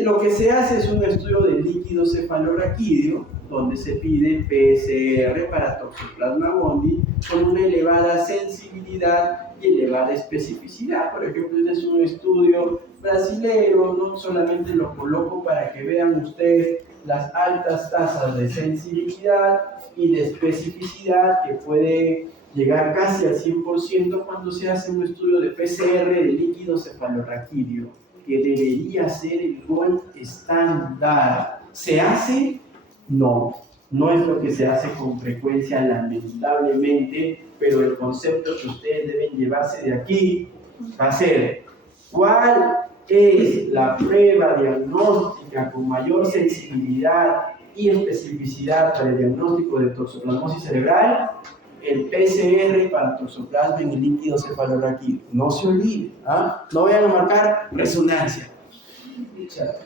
Lo que se hace es un estudio de líquido cefalorraquídeo, donde se pide PCR para Toxoplasma gondii con una elevada sensibilidad y elevada especificidad. Por ejemplo, este es un estudio brasilero, no solamente lo coloco para que vean ustedes las altas tasas de sensibilidad y de especificidad que puede llegar casi al 100% cuando se hace un estudio de PCR de líquido cefalorraquídeo. que debería ser el gold estándar. ¿Se hace? No, no es lo que se hace con frecuencia, lamentablemente, pero el concepto que ustedes deben llevarse de aquí va a ser: ¿cuál es la prueba diagnóstica con mayor sensibilidad y especificidad para el diagnóstico de toxoplasmosis cerebral? El PCR para toxoplasma en el líquido cefalorraquídeo. No se olvide, ¿ah? No vayan a marcar resonancia.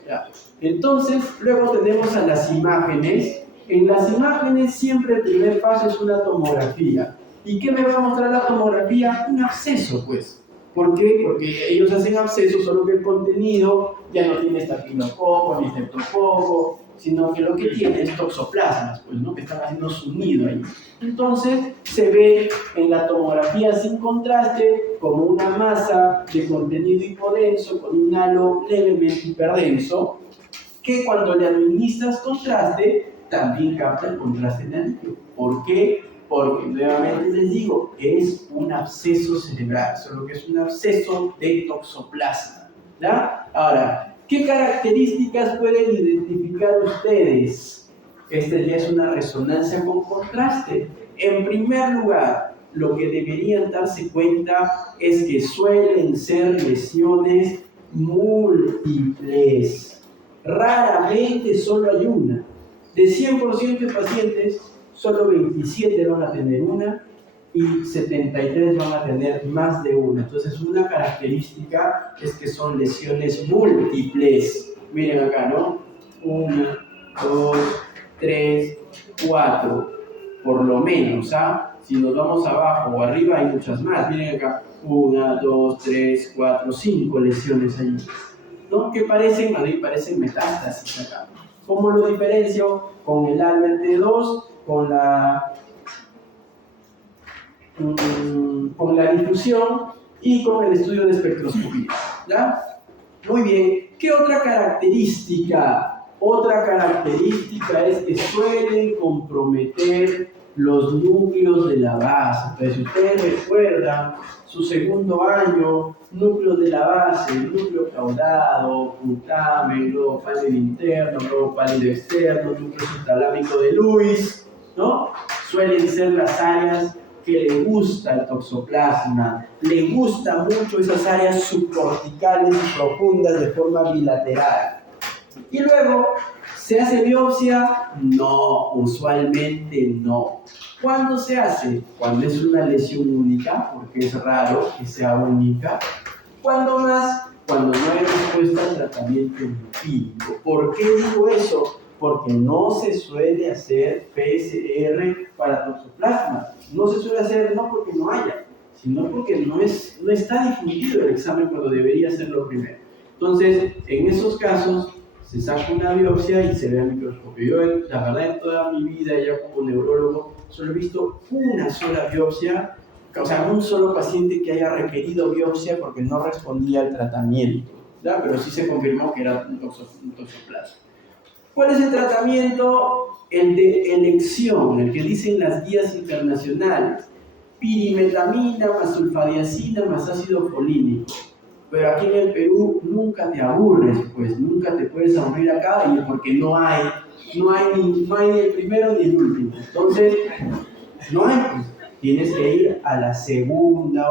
Ya. Entonces, luego tenemos a las imágenes. En las imágenes siempre el primer paso es una tomografía. ¿Y qué me va a mostrar la tomografía? Un absceso, pues. ¿Por qué? Porque ellos hacen abscesos, solo que el contenido ya no tiene estafilococo ni streptococo, sino que lo que tiene es toxoplasmas, pues, ¿no? Que están haciendo su nido ahí. Entonces, se ve en la tomografía sin contraste como una masa de contenido hipodenso con un halo levemente hiperdenso, que cuando le administras contraste, también capta el contraste negativo. ¿Por qué? Porque nuevamente les digo, es un absceso cerebral, solo que es un absceso de toxoplasma, ¿ya? Ahora, ¿qué características pueden identificar ustedes? Esta ya es una resonancia con contraste. En primer lugar, lo que deberían darse cuenta es que suelen ser lesiones múltiples. Raramente solo hay una. De 100% de pacientes, solo 27 van a tener una y 73 van a tener más de una. Entonces, una característica es que son lesiones múltiples. Miren acá, ¿no? 1, 2, 3, 4, por lo menos, ¿ah? Si nos vamos abajo o arriba hay muchas más. Miren acá, 1, 2, 3, 4, 5 lesiones ahí, ¿no? Que parecen, a mí parecen metástasis acá. ¿Cómo lo diferencio? Con el ALBERT2, con la difusión y con el estudio de espectroscopía, ¿ya? Muy bien. ¿Qué otra característica? Otra característica es que suelen comprometer los núcleos de la base. Entonces, si ustedes recuerdan su segundo año, núcleos de la base, núcleo caudado, putamen, globo pálido interno, globo pálido externo, núcleo subtalámico de Lewis, ¿no? Suelen ser las áreas que le gusta el toxoplasma, le gusta mucho esas áreas subcorticales y profundas de forma bilateral. Y luego, ¿se hace biopsia? No, usualmente no. ¿Cuándo se hace? Cuando es una lesión única, porque es raro que sea única. ¿Cuándo más? Cuando no hay respuesta al tratamiento empírico. ¿Por qué digo eso? Porque no se suele hacer PCR para toxoplasma. No se suele hacer no porque no haya, sino porque no está difundido el examen cuando debería ser lo primero. Entonces, en esos casos, se saca una biopsia y se ve al microscopio. Yo, la verdad, en toda mi vida, ya como neurólogo, solo he visto una sola biopsia, o sea, un solo paciente que haya requerido biopsia porque no respondía al tratamiento, ¿ya? Pero sí se confirmó que era un toxoplasma. ¿Cuál es el tratamiento? El de elección, el que dicen las guías internacionales: pirimetamina más sulfadiazina más ácido folínico. Pero aquí en el Perú nunca te aburres, pues nunca te puedes aburrir acá, y porque no hay ni el primero ni el último. Entonces, no hay, pues, tienes que ir a la segundo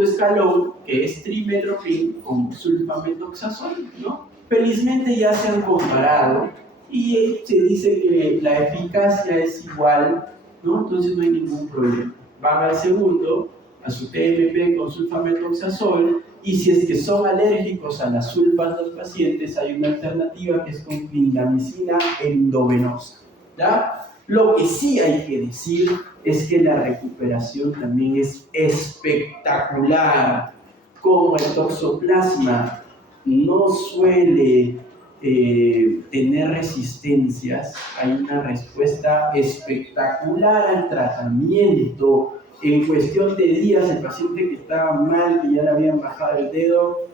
escalón, que es trimethoprim con sulfamethoxazol, ¿no? Felizmente ya se han comparado y se dice que la eficacia es igual, ¿no? Entonces no hay ningún problema. Van al segundo, a su TMP con sulfamethoxazol, y si es que son alérgicos a las sulfas los pacientes, hay una alternativa que es con clindamicina endovenosa, ¿ya? Lo que sí hay que decir es que la recuperación también es espectacular. Como el toxoplasma no suele tener resistencias, hay una respuesta espectacular al tratamiento. En cuestión de días, el paciente que estaba mal, que ya le habían bajado el dedo,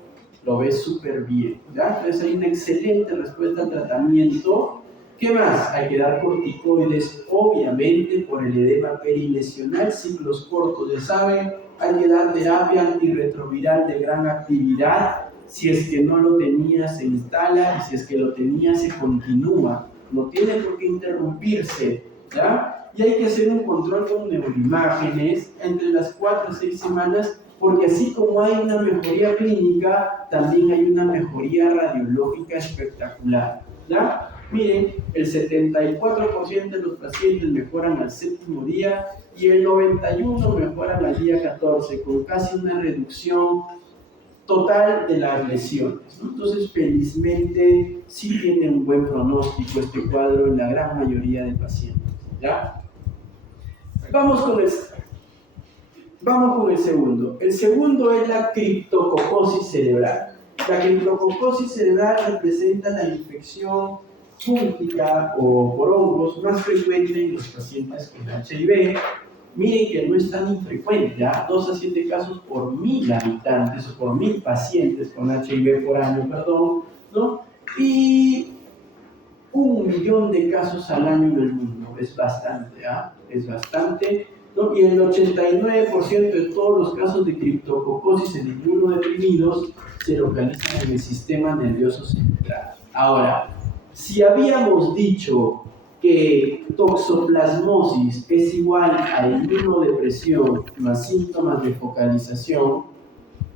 lo ve súper bien, ¿ya? Entonces hay una excelente respuesta al tratamiento. ¿Qué más? Hay que dar corticoides, obviamente, por el edema perilesional, ciclos cortos, ya saben, hay que dar terapia antirretroviral de gran actividad. Si es que no lo tenía, se instala, y si es que lo tenía, se continúa. No tiene por qué interrumpirse, ¿ya? Y hay que hacer un control con neuroimágenes entre las 4 a 6 semanas, porque así como hay una mejoría clínica, también hay una mejoría radiológica espectacular, ¿ya? Miren, el 74% de los pacientes mejoran al 7º día y el 91% mejoran al día 14, con casi una reducción total de las lesiones, ¿no? Entonces, felizmente, sí tiene un buen pronóstico este cuadro en la gran mayoría de pacientes, ¿ya? Vamos con el segundo. El segundo es la criptococosis cerebral. La criptococosis cerebral representa la infección fúngica o por hongos más frecuente en los pacientes con HIV. Miren que no es tan infrecuente, ¿ya? 2 a 7 casos por 1000 habitantes o por 1000 pacientes con HIV por año, perdón, ¿no? Y 1 millón de casos al año en el mundo. Es bastante, ¿ah? Es bastante, ¿no? Y el 89% de todos los casos de criptococosis en inmunodeprimidos se localizan en el sistema nervioso central. Ahora, si habíamos dicho que toxoplasmosis es igual a inmunodepresión más síntomas de focalización,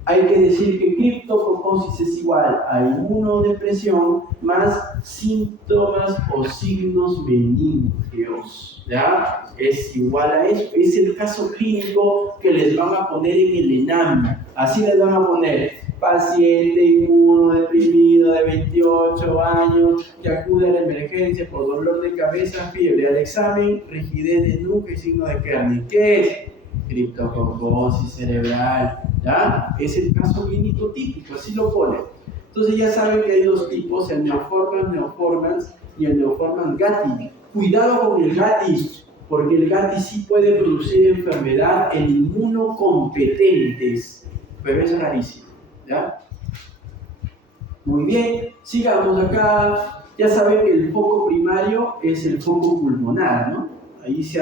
hay que decir que criptococosis es igual a inmunodepresión más síntomas o signos meningeos, ¿ya? Es igual a eso. Es el caso clínico que les van a poner en el ENAM. Así les van a poner: paciente inmunodeprimido de 28 años que acude a la emergencia por dolor de cabeza, fiebre, al examen, rigidez de nuca y signo de Kerner. ¿Qué es? Criptococosis cerebral, ¿ya? Es el caso clínico típico, así lo ponen. Entonces ya saben que hay dos tipos, el neoformans y el neoformans gatti. Cuidado con el gatti, porque el gatti sí puede producir enfermedad en inmunocompetentes, pero es rarísimo, ¿ya? Muy bien, sigamos acá. Ya saben que el foco primario es el foco pulmonar, ¿no? Ahí se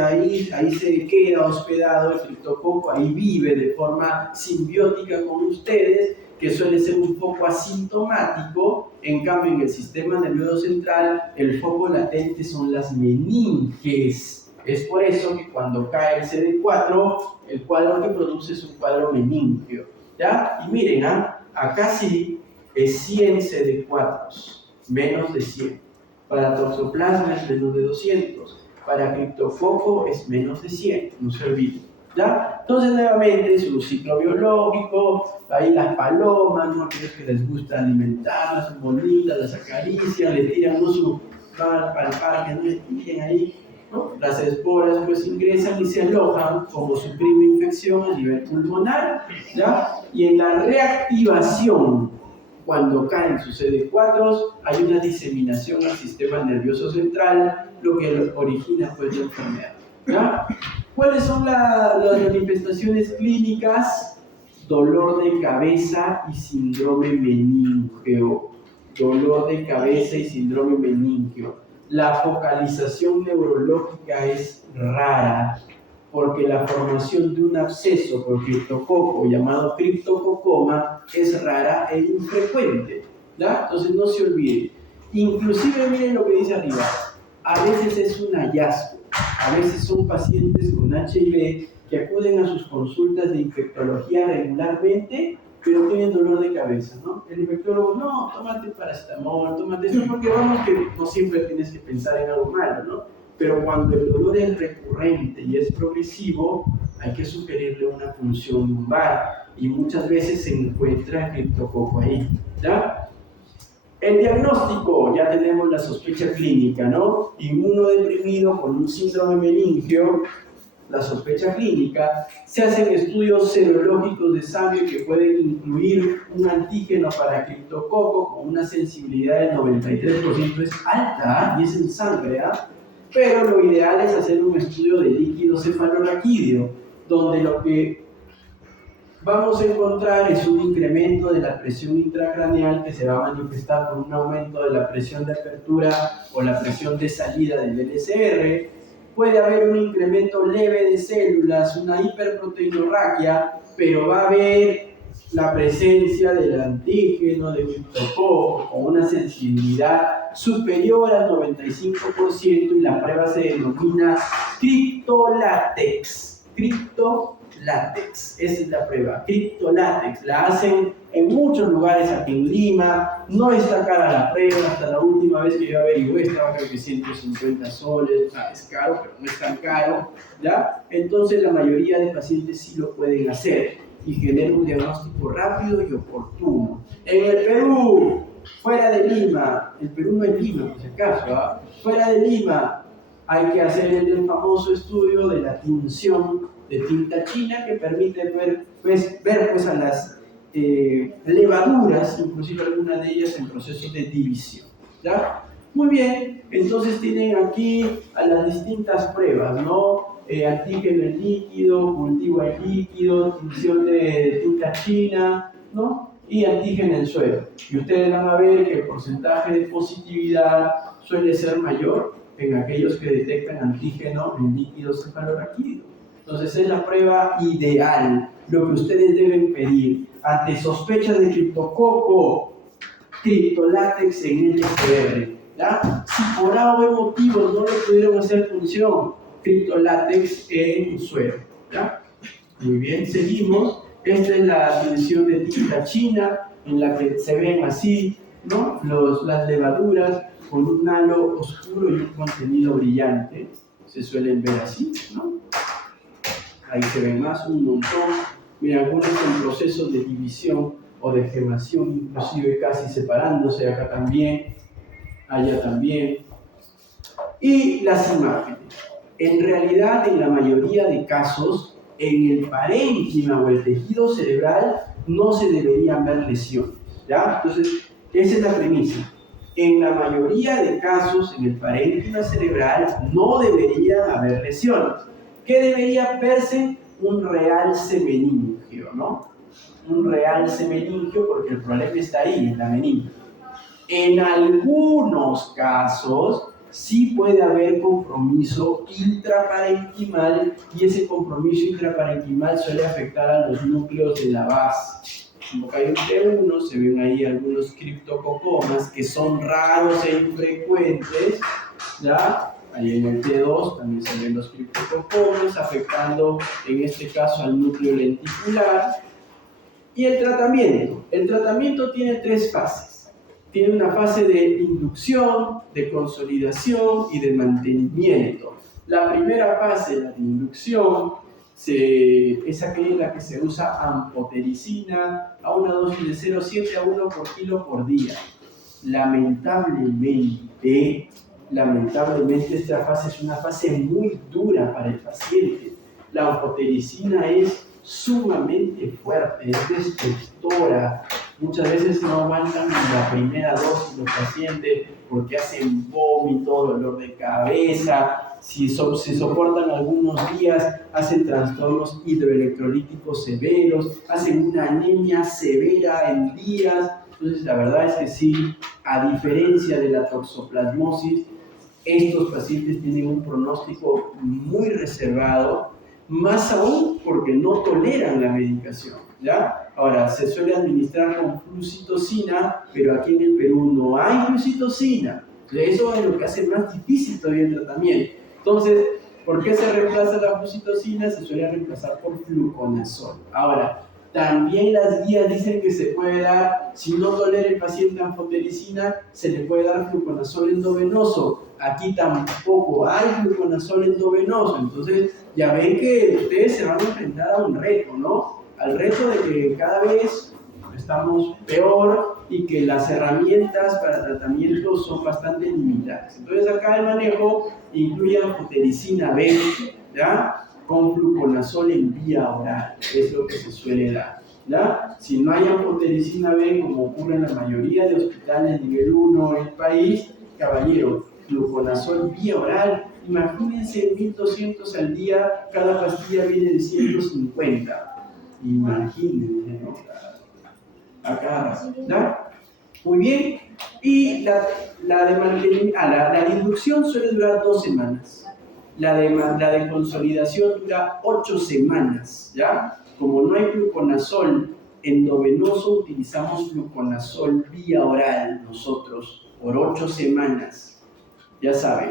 queda hospedado el criptococo, ahí vive de forma simbiótica con ustedes, que suele ser un foco asintomático. En cambio, en el sistema nervioso central, el foco latente son las meninges. Es por eso que cuando cae el CD4, el cuadro que produce es un cuadro meningio, ¿ya? Y miren, acá sí es 100 CD4, menos de 100. Para toxoplasma es menos de 200. Para criptococo es menos de 100, no se olviden, ¿ya? Entonces, nuevamente, su ciclo biológico, ahí las palomas, ¿no? Aquellos que les gusta alimentarlas, son bonitas, las acarician, le tiran, ¿no? Van al parque, ¿no? Le tiran ahí, ¿no? Las esporas pues ingresan y se alojan como su prima infección a nivel pulmonar, ¿ya? Y en la reactivación, cuando caen sus CD4, hay una diseminación al sistema nervioso central, lo que origina pues la enfermedad, ¿ya? ¿Cuáles son las manifestaciones clínicas? Dolor de cabeza y síndrome meningeo. Dolor de cabeza y síndrome meningeo. La focalización neurológica es rara, porque la formación de un absceso por criptococo llamado criptococoma es rara e infrecuente, ¿ya? Entonces no se olviden. Inclusive miren lo que dice arriba, a veces es un hallazgo, a veces son pacientes con HIV que acuden a sus consultas de infectología regularmente, pero tienen dolor de cabeza, ¿no? El infectólogo, no, tómate paracetamol, tómate esto, porque vamos que no siempre tienes que pensar en algo malo, ¿no? Pero cuando el dolor es recurrente y es progresivo, hay que sugerirle una punción lumbar y muchas veces se encuentra el criptococo ahí, ¿ya? El diagnóstico, ya tenemos la sospecha clínica, ¿no? Inmunodeprimido con un síndrome meningio, la sospecha clínica. Se hacen estudios serológicos de sangre que pueden incluir un antígeno para criptococo con una sensibilidad del 93%, es alta, y es en sangre, ¿ah? Pero lo ideal es hacer un estudio de líquido cefalorraquídeo, donde lo que vamos a encontrar es un incremento de la presión intracraneal que se va a manifestar por un aumento de la presión de apertura o la presión de salida del LCR. Puede haber un incremento leve de células, una hiperproteinorraquia, pero va a haber la presencia del antígeno de criptococo con una sensibilidad superior al 95% y la prueba se denomina criptolátex. Criptolátex, esa es la prueba, criptolátex. La hacen en muchos lugares aquí en Lima, no está cara la prueba, hasta la última vez que yo averigué estaba creo que 150 soles, es caro, pero no es tan caro, ¿ya? Entonces la mayoría de pacientes sí lo pueden hacer y genera un diagnóstico rápido y oportuno. En el Perú, fuera de Lima, el Perú no es Lima, por si acaso, fuera de Lima hay que hacer el famoso estudio de la tinción de tinta china que permite ver a las levaduras, inclusive algunas de ellas en procesos de división, ¿ya? Muy bien, entonces tienen aquí a las distintas pruebas, ¿no? Antígeno en líquido, cultivo en líquido, tinción de tinta china, ¿no? Y antígeno en suero. Y ustedes van a ver que el porcentaje de positividad suele ser mayor en aquellos que detectan antígeno en líquido cefalorraquídeo. Entonces es la prueba ideal, lo que ustedes deben pedir. Ante sospechas de criptococo, criptolátex en LCR, ¿ya? Si por A o B motivos no le pudieron hacer función, criptolátex en suero, ¿ya? Muy bien, seguimos. Esta es la tinción de tinta china, en la que se ven así, ¿no? Las levaduras con un halo oscuro y un contenido brillante. Se suelen ver así, ¿no? Ahí se ven más, un montón. Mira, algunos en procesos de división o de gemación, inclusive casi separándose, acá también, allá también. Y las imágenes. En realidad, en la mayoría de casos, en el parénquima o el tejido cerebral no se deberían ver lesiones, ¿ya? Entonces, esa es la premisa. En la mayoría de casos, en el parénquima cerebral no deberían haber lesiones. ¿Qué debería verse? Un realce meningio, ¿no? Un realce meningio, porque el problema está ahí, en la meninge. En algunos casos, sí puede haber compromiso intraparenquimal y ese compromiso intraparenquimal suele afectar a los núcleos de la base. Como que hay un T1, se ven ahí algunos criptococomas que son raros e infrecuentes, ¿ya? Ahí en el T2 también se ven los criptococomas afectando en este caso al núcleo lenticular. Y el tratamiento tiene 3 fases. Tiene una fase de inducción, de consolidación y de mantenimiento. La primera fase, la de inducción, es aquella en la que se usa ampotericina a una dosis de 0,7 a 1 por kilo por día. Lamentablemente esta fase es una fase muy dura para el paciente. La ampotericina es sumamente fuerte, es destructora. Muchas veces no aguantan la primera dosis los pacientes porque hacen vómito, dolor de cabeza, si soportan algunos días, hacen trastornos hidroelectrolíticos severos, hacen una anemia severa en días. Entonces la verdad es que sí, a diferencia de la toxoplasmosis, estos pacientes tienen un pronóstico muy reservado, más aún porque no toleran la medicación, ¿ya? Ahora, se suele administrar con flucitocina, pero aquí en el Perú no hay flucitocina. Eso es lo que hace más difícil todavía el tratamiento. Entonces, ¿por qué se reemplaza la flucitocina? Se suele reemplazar por fluconazol. Ahora, también las guías dicen que se puede dar, si no tolera el paciente anfotericina, se le puede dar fluconazol endovenoso. Aquí tampoco hay fluconazol endovenoso. Entonces, ya ven que ustedes se van a enfrentar a un reto, ¿no? Al reto de que cada vez estamos peor y que las herramientas para tratamiento son bastante limitadas. Entonces, acá el manejo incluye anfotericina B, ¿ya? Con fluconazol en vía oral, es lo que se suele dar, ¿ya? Si no hay anfotericina B, como ocurre en la mayoría de hospitales nivel 1 en el país, caballero, fluconazol vía oral, imagínense 1200 al día, cada pastilla viene de 150, imagínense, ¿no? Acá, ¿ya? Muy bien, y la de inducción suele durar 2 semanas. La de consolidación dura 8 semanas, ¿ya? como no hay fluconazol endovenoso, utilizamos fluconazol vía oral nosotros por 8 semanas. Ya saben,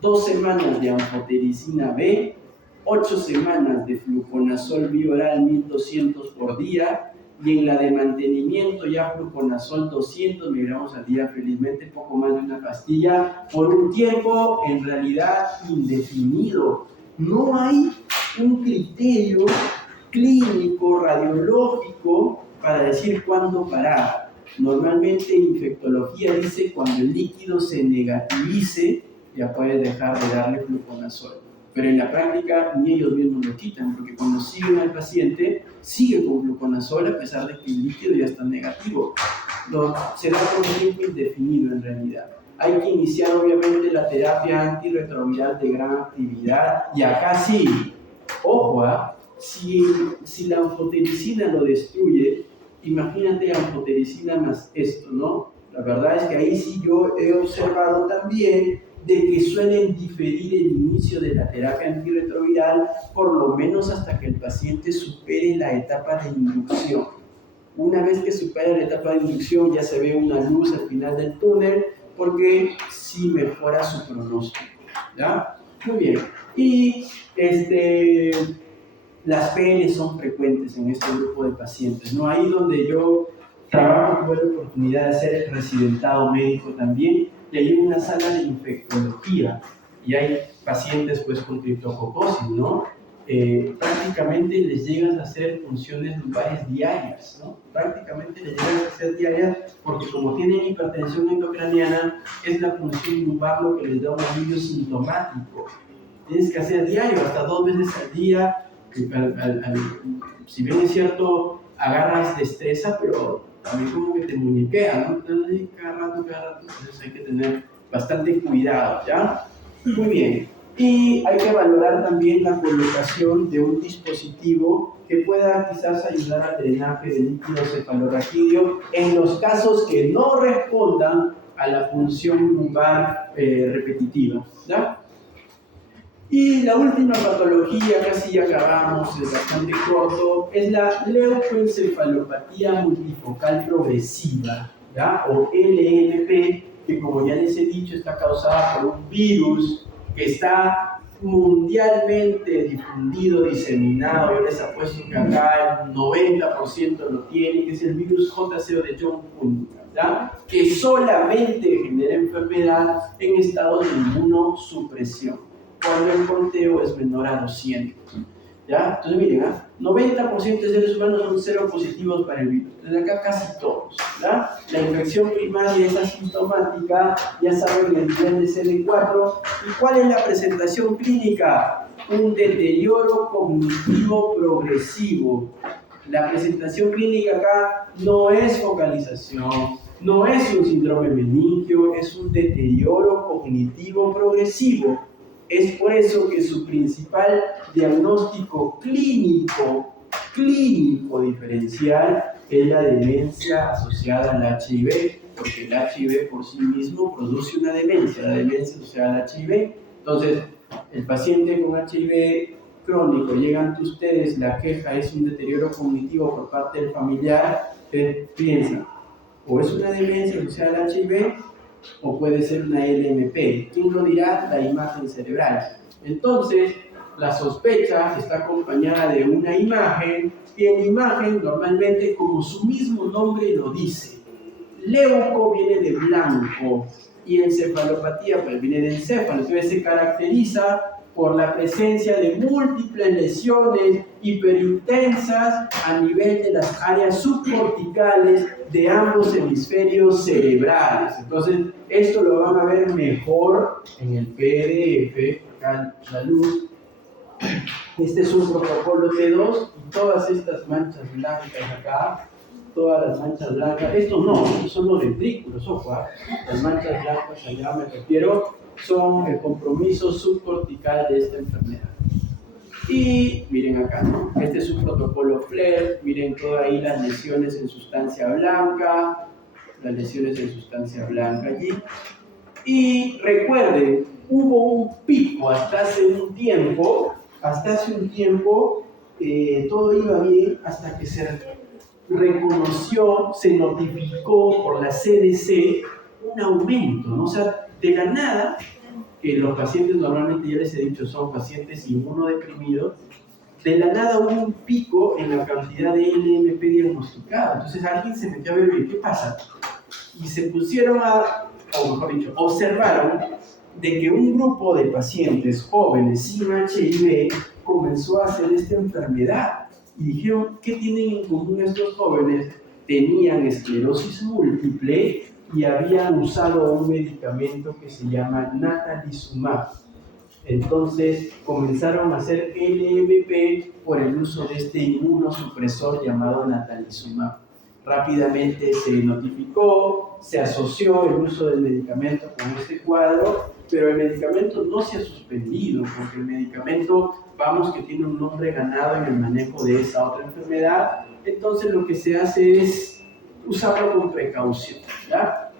2 semanas de anfotericina B, 8 semanas de fluconazol vía oral 1200 por día, y en la de mantenimiento ya fluconazol 200 miligramos al día, felizmente poco más de una pastilla, por un tiempo en realidad indefinido. No hay un criterio clínico, radiológico, para decir cuándo parar. Normalmente infectología dice cuando el líquido se negativice, ya puedes dejar de darle fluconazol. Pero en la práctica ni ellos mismos lo quitan, porque cuando siguen al paciente, sigue con fluconazol a pesar de que el líquido ya está negativo. Se da por un tiempo indefinido en realidad. Hay que iniciar obviamente la terapia antirretroviral de gran actividad, y acá sí, ojo, si la anfotericina lo destruye, imagínate anfotericina más esto, ¿no? La verdad es que ahí sí yo he observado también de que suelen diferir el inicio de la terapia antirretroviral por lo menos hasta que el paciente supere la etapa de inducción. Una vez que supera la etapa de inducción ya se ve una luz al final del túnel, porque sí mejora su pronóstico, ¿ya? Muy bien. Y las PN son frecuentes en este grupo de pacientes, ¿no? Ahí donde yo trabajo, tuve la oportunidad de hacer el residentado médico también, y hay una sala de infectología, y hay pacientes pues con criptococosis, ¿no? Prácticamente les llegas a hacer funciones lumbares diarias, ¿no? Prácticamente les llegas a hacer diarias, porque como tienen hipertensión endocraniana, es la función lumbar lo que les da un alivio sintomático. Tienes que hacer diario, hasta 2 veces al día. Si bien es cierto, agarras destreza, pero también como que te muñequea, ¿no? Entonces, cada rato, entonces hay que tener bastante cuidado, ¿ya? Muy bien. Y hay que valorar también la colocación de un dispositivo que pueda quizás ayudar al drenaje del líquido cefalorraquídeo en los casos que no respondan a la función lumbar repetitiva, ¿ya? Y la última patología, casi ya acabamos, es bastante corto, es la leucoencefalopatía multifocal progresiva, ¿ya? O LMP, que como ya les he dicho está causada por un virus que está mundialmente difundido, diseminado. Yo les apuesto que acá el 90% lo tiene, que es el virus JCO de John Hunter, ¿ya? Que solamente genera enfermedad en estados de inmunosupresión, cuando el conteo es menor a 200. ¿Ya? Entonces miren, 90% de seres humanos son seropositivos para el virus. Entonces acá casi todos. ¿Ya? La infección primaria es asintomática, ya saben el nivel de CD4. ¿Y cuál es la presentación clínica? Un deterioro cognitivo progresivo. La presentación clínica acá no es focalización, no es un síndrome meningio, es un deterioro cognitivo progresivo. Es por eso que su principal diagnóstico clínico diferencial es la demencia asociada al HIV, porque el HIV por sí mismo produce una demencia, la demencia asociada al HIV. Entonces, el paciente con HIV crónico llega ante ustedes, la queja es un deterioro cognitivo por parte del familiar, piensa, o es una demencia asociada al HIV, o puede ser una LMP. ¿Quién lo dirá? La imagen cerebral. Entonces, la sospecha está acompañada de una imagen, y en la imagen, normalmente, como su mismo nombre lo dice, leuco viene de blanco, y encefalopatía pues viene de encéfalo. Entonces se caracteriza por la presencia de múltiples lesiones hiperintensas a nivel de las áreas subcorticales de ambos hemisferios cerebrales. Entonces, esto lo van a ver mejor en el PDF, acá la luz. Este es un protocolo T2, y todas estas manchas blancas acá, todas las manchas blancas, estos no, estos son los ventrículos, ojo, las manchas blancas allá me refiero, son el compromiso subcortical de esta enfermedad. Y miren acá, ¿no? Este es un protocolo FLAIR, miren todas ahí las lesiones en sustancia blanca, allí. Y recuerden, hubo un pico hasta hace un tiempo todo iba bien hasta que se reconoció, se notificó por la CDC un aumento, ¿no? O sea, de la nada, que los pacientes normalmente, ya les he dicho, son pacientes inmunodeprimidos, de la nada hubo un pico en la cantidad de LMP diagnosticado. Entonces alguien se metió a ver, oye, ¿qué pasa? Y se pusieron o mejor dicho, observaron de que un grupo de pacientes jóvenes sin HIV comenzó a hacer esta enfermedad. Y dijeron, ¿qué tienen en común estos jóvenes? Tenían esclerosis múltiple y habían usado un medicamento que se llama natalizumab. Entonces comenzaron a hacer LMP por el uso de este inmunosupresor llamado natalizumab. Rápidamente se notificó, se asoció el uso del medicamento con este cuadro, pero el medicamento no se ha suspendido, porque el medicamento, vamos, que tiene un nombre ganado en el manejo de esa otra enfermedad. Entonces lo que se hace es usarlo con precaución, ¿ya?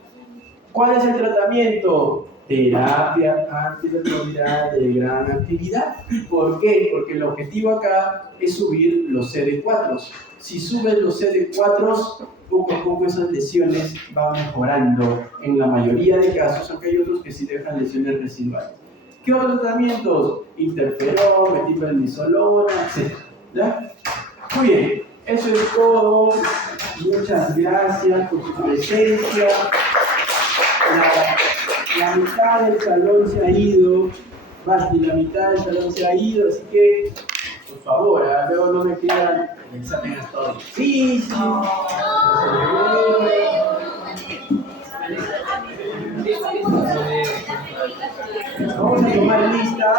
¿Cuál es el tratamiento? Terapia antirretroviral de gran actividad. ¿Por qué? Porque el objetivo acá es subir los CD4. Si suben los CD4, poco a poco esas lesiones van mejorando en la mayoría de casos, aunque hay otros que sí dejan lesiones residuales. ¿Qué otros tratamientos? Interferón, metilprednisolona, etc. ¿Ya? Muy bien, eso es todo. Muchas gracias por su presencia. La mitad del salón se ha ido, Basti, la mitad del salón se ha ido, así que, por favor, luego no me quedan, el examen es todo difícil. Vamos a tomar lista.